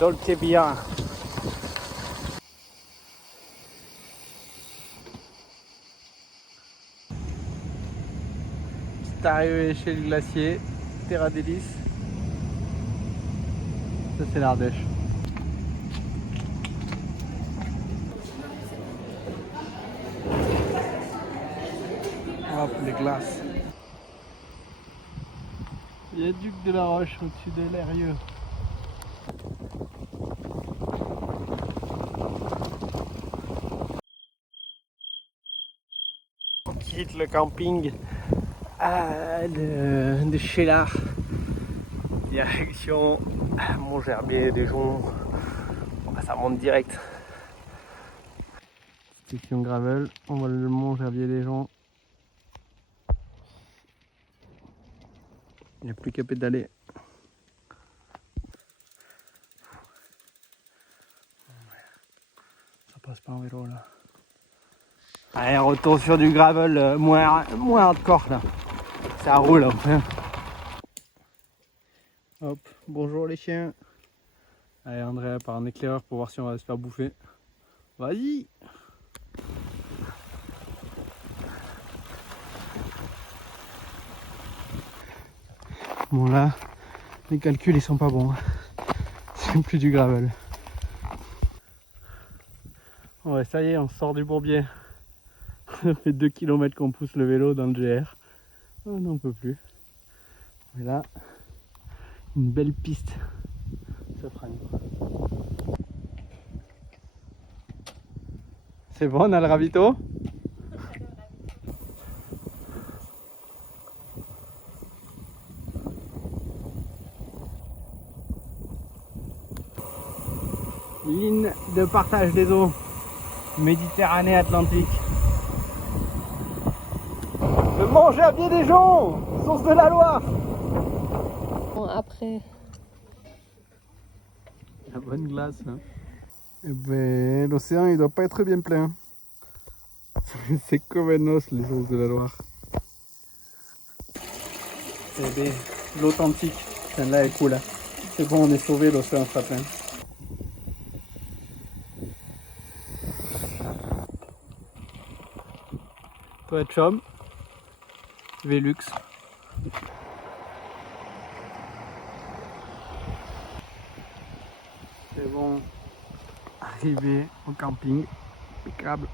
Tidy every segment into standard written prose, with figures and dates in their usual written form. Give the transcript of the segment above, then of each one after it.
Dolce Via. C'est arrivé chez le glacier, Terra Délice. Ça c'est l'Ardèche. Hop, les glaces. Il y a Duc de la Roche au-dessus de l'Erieux. On quitte le camping de Chélard. Direction Montgerbier des Joncs. Ça monte direct. Section gravel, on voit le Montgerbier des Joncs. Il n'y a plus qu'à pédaler. Ça passe pas en vélo là. Allez, retour sur du gravel moins hardcore là. Ça roule enfin. Hop, bonjour les chiens. Allez, André part un éclaireur pour voir si on va se faire bouffer. Vas-y. Bon là, les calculs ils sont pas bons. C'est plus du gravel. Ouais, ça y est, on sort du bourbier. Ça fait 2 km qu'on pousse le vélo dans le GR. On n'en peut plus. Et là, une belle piste. Ça freine. C'est bon, on a le ravito. Ligne de partage des eaux. Méditerranée Atlantique. Le Montgerbier des Joncs, source de la Loire. Bon, après. La bonne glace. Hein. Eh ben, l'océan il doit pas être bien plein. C'est comme un os les sources de la Loire. Eh ben, l'authentique. Celle-là est cool. Hein. C'est bon, on est sauvé, l'océan sera plein. Toi, Chum. Velux. C'est bon. Arrivé au camping. Impeccable.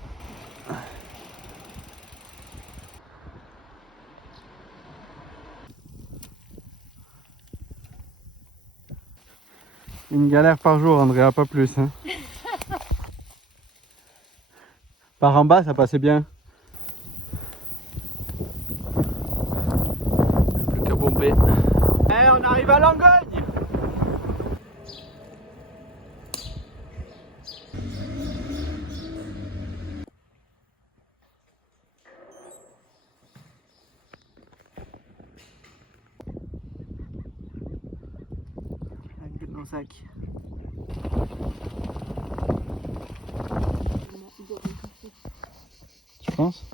Une galère par jour, Andrea, pas plus. Hein. Par en bas, ça passait bien. Plus qu'à bomber. Eh, on arrive à Langogne! Avec nos sacs. Tu penses?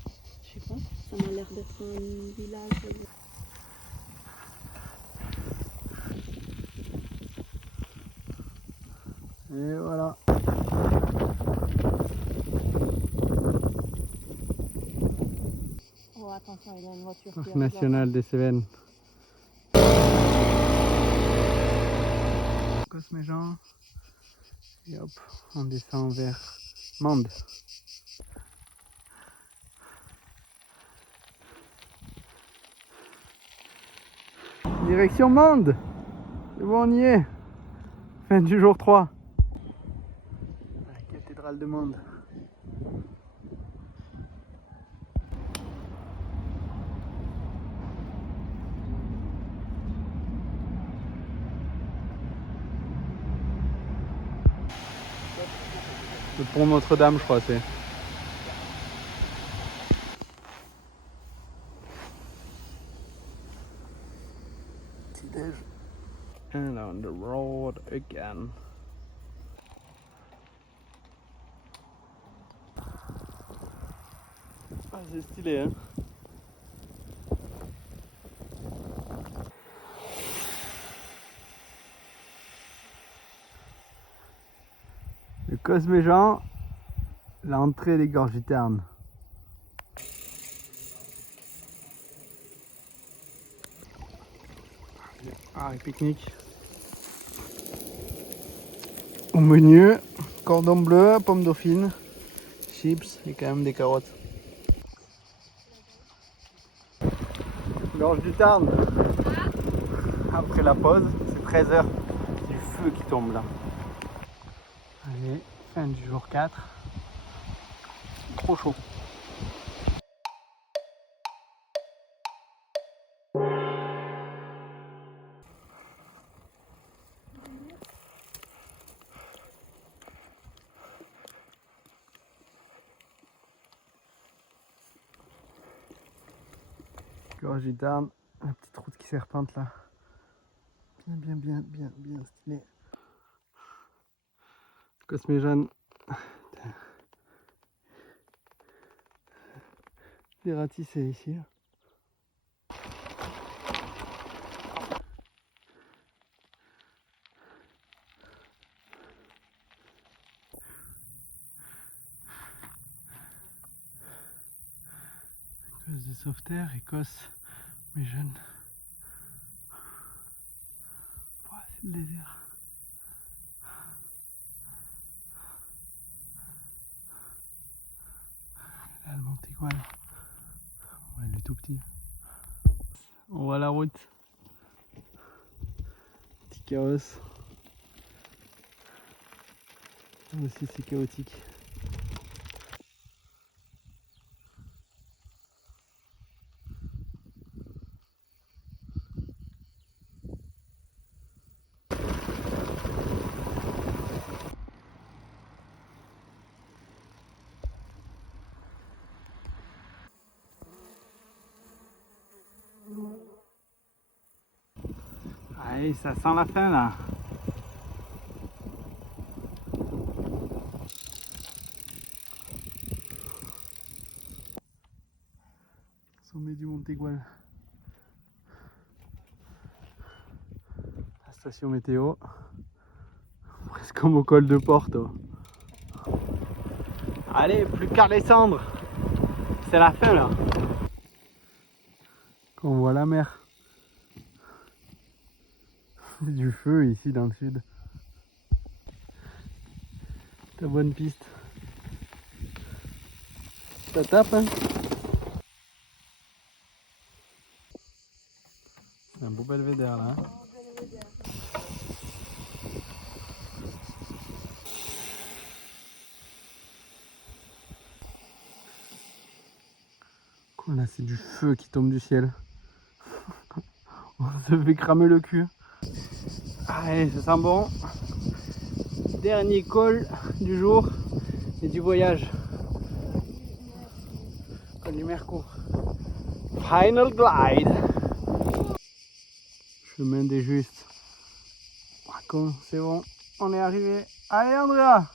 Je sais pas, ça m'a l'air d'être un village. Et voilà. Oh attention, il y a une voiture Parc qui national des Cévennes. Cosméjean. Et hop, on descend vers Mende. Direction Mende. C'est bon, on y est. Fin du jour 3. La cathédrale de Mende. Le pont Notre-Dame, je crois, c'est. Petit-déj. And on the road again. Ah, c'est stylé, hein. Cosméjean, l'entrée des gorges du Terne. Ah, les pique-niques. Au menu, cordon bleu, pomme dauphine, chips et quand même des carottes. Gorge du Tarn. Après la pause, c'est 13h. Du feu qui tombe là. Allez, fin du jour 4. Trop chaud. Gorge du Tarn, la petite route qui serpente là. Bien stylé. Cosméjean. Les ratis c'est ici. Écosse de Sauveterre, Écosse, mais jeune. C'est le désert. Là, le Montégoal. Ouais, il est tout petit. On voit la route. Petit chaos. Là aussi, c'est chaotique. Allez, ça sent la fin là. Sommet du Montégoal. La station météo. Presque comme au col de Porto. Allez, plus qu'à descendre. C'est la fin là. On voit la mer. C'est du feu ici dans le sud. Ta bonne piste. Ça tape hein. C'est un beau belvédère là. Hein. Là c'est du feu qui tombe du ciel. On se fait cramer le cul. Allez, ça sent bon. Dernier col du jour et du voyage. Col du Mercours. Final glide. Chemin des Justes. C'est bon, on est arrivé. Allez Andrea!